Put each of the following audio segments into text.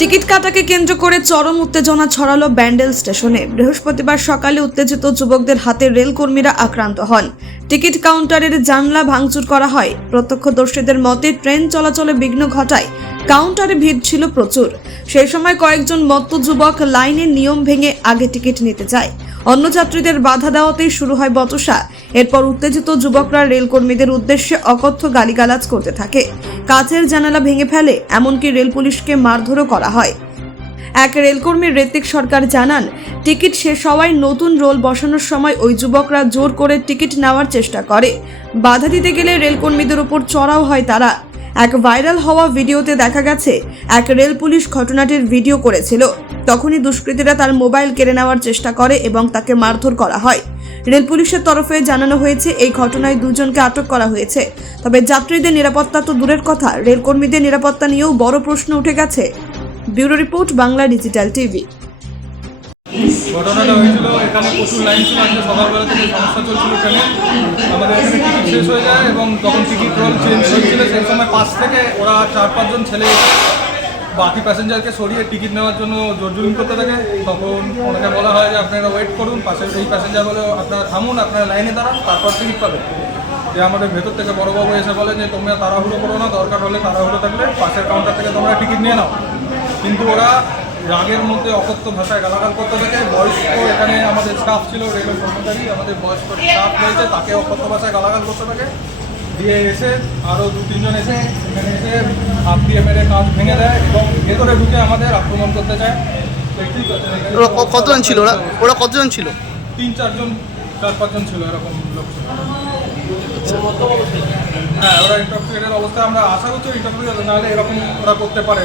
Ticket কাটাকে কেন্দ্র করে চরম উত্তেজনা ছড়ালো ব্যান্ডেল স্টেশনে। বৃহস্পতিবার সকালে উত্তেজিত যুবকদের হাতে রেলকর্মীরা আক্রান্ত হন। টিকিট কাউন্টারের জানলা ভাঙচুর করা হয়। প্রত্যক্ষদর্শীদের মতে, ট্রেন চলাচলে বিঘ্ন ঘটায়। কাউন্টারে ভিড় ছিল প্রচুর। সেই সময় কয়েকজন মত্ত যুবক লাইনের নিয়ম ভেঙে আগে টিকিট নিতে যায়। অন্য যাত্রীদের বাধা দেওয়াতেই শুরু হয় বচসা। এরপর উত্তেজিত যুবকরা রেলকর্মীদের উদ্দেশ্যে অকথ্য গালিগালাজ করতে থাকে। কাচের জানালা ভেঙে ফেলে, এমনকি রেল পুলিশকে মারধরও করা হয়। এক রেলকর্মী ঋত্বিক সরকার জানান, টিকিট শেষ হওয়ায় নতুন রোল বসানোর সময় ওই যুবকরা জোর করে টিকিট নেওয়ার চেষ্টা করে। বাধা দিতে গেলে রেলকর্মীদের উপর চড়াও হয় তারা। এক ভাইরাল হওয়া ভিডিওতে দেখা গেছে, এক রেল পুলিশ ঘটনাটির ভিডিও করেছিল। তখনই দুষ্কৃতীরা তার মোবাইল কেড়ে নেওয়ার চেষ্টা করে এবং তাকে মারধর করা হয়। রেল পুলিশের তরফে জানানো হয়েছে, এই ঘটনায় দুজনকে আটক করা হয়েছে। তবে যাত্রীদের নিরাপত্তা তো দূরের কথা, রেলকর্মীদের নিরাপত্তা নিয়েও বড় প্রশ্ন উঠে গেছে। Bureau report Bangla digital TV. ঘটনাটা হয়েছিল, এখানে প্রচুর লাইন ছিল, আজকে সকালবেলা থেকে সমস্যা চলছিল ট্রেনে আমাদের এখানে টিকিট শেষ হয়ে যায় এবং তখন টিকিট রোল চেঞ্জ হচ্ছিল, সেই সময় পাশ থেকে ওরা চার, পাঁচজন ছেলে বাকি প্যাসেঞ্জারকে সরিয়ে টিকিট নেওয়ার জন্য জোর জুলুম করতে থাকে। তখন ওনাকে বলা হয় যে, আপনারা ওয়েট করুন পাশের এই প্যাসেঞ্জার বলে আপনারা থামুন, আপনারা লাইনে দাঁড়ান, তারপর টিকিট পাবেন। যে আমাদের ভেতর থেকে বড়োবাবু এসে বলে যে, তোমরা তাড়াহুড়ো করো না, দরকার হলে তাড়াহুড়ো থাকলে পাশের কাউন্টার থেকে তোমরা টিকিট নিয়ে নাও। কিন্তু ওরা রাগের মধ্যে অকথ্য ভাষায় গালাগাল করতে থাকে। বয়স্ক এখানে আমাদের স্টাফ ছিল রেলের কর্মচারী আমাদের বয়স্ক স্টাফ রয়েছে তাকে অকথ্য ভাষায় গালাগাল করতে থাকে। দিয়ে এসে আরও দু তিনজন এসে এখানে এসে হাত দিয়ে মেরে কাজ ভেঙে দেয় এবং ভেতরে ঢুকে আমাদের আক্রমণ করতে চায়। ওরা কতজন ছিল? ওরা ওরা কতজন ছিল? তিন চারজন চার পাঁচজন ছিল এরকম লোক ছিল। হ্যাঁ ওরা ইন্টারপ্রিটের অবস্থায় আমরা আশা করছি ইন্টারপ্রিট নাহলে এরকম ওরা করতে পারে।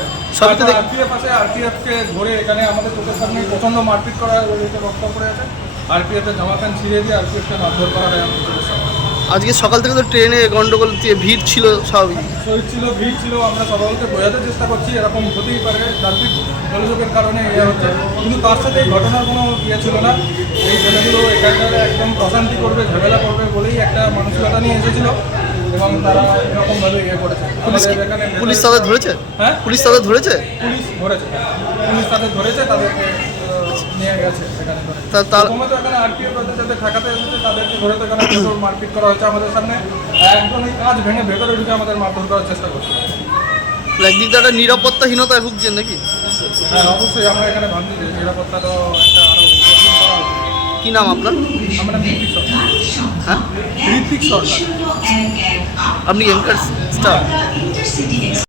আরপিএফ আছে আরপিএফকে ধরে এখানে আমাদের চোখের সামনে প্রচণ্ড মারপিট করা রক্ত করে আছে জামা প্যান্ট ছিঁড়ে দিয়ে আরপিএফকে মারধর করা হয় আজকে সকাল থেকে তো ট্রেনে গন্ডগোল দিয়ে ভিড় ছিল স্বাভাবিক। ছিল ভিড় ছিল আমরা সকলকে বোঝাতে চেষ্টা করছি এরকম হতেই পারে যান্ত্রিক গোলযোগের কারণে ইয়ে হচ্ছে। কিন্তু তার সাথে এই ঘটনার কোনো ইয়ে ছিল না। এই ছেলেগুলো এখানকার একদম প্রশান্তি করবে ঝামেলা করবে বলেই একটা মানসিকতা নিয়ে এসেছিল এবং তারা এরকমভাবে ইয়ে করেছে। পুলিশ তাদের ধরেছে? হ্যাঁ? পুলিশ তাদের ধরেছে? পুলিশ ধরেছে। পুলিশ তাদের ধরেছে তাদেরকে নিয়ে গেছে এখানে তা- তার প্রথমে তো এখানে আরপিএফ যাদের ঠেকাতে এসেছে তাদেরকে ধরে তো এখানে মারপিট করা হয়েছে আমাদের সামনে। এই কাজ ভেঙে ভেতরে ঢুকে আমাদের মারধর করার চেষ্টা করছে। একদিক নিরাপত্তাহীনতায় ভুগছেন নাকি? হ্যাঁ অবশ্যই আমরা এখানে ভাবছি যে নিরাপত্তা একটা কি নাম আপনার? আমরা ঋত্বিক সরকার। হ্যাঁ? ঋত্বিক সরকার। আপনি এঙ্কার স্টার